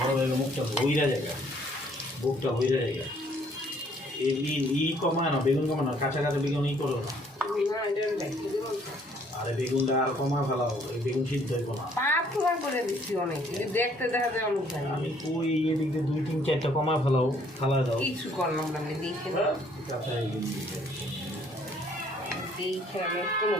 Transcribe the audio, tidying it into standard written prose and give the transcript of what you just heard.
বড় হয়ে মুখটা ভইরা জায়গা, বুকটা ভইরা জায়গা। ই কমায় না, বেগুন কমায় না, কাঁচা কাঁচা বেগুন ই করো না। আরে বেগুনটা আর কমা ফেলাও, এই বেগুন সিদ্ধ হইব না। দেখতে দেখা যায় অনেক ভালো। আমি কই এদিক দিয়ে 2-3-4টা কমা ফেলাও, ফালা দাও। কিছু করলাম না আমি দেখে না। কাঁচা এই দেখে আমি কোনো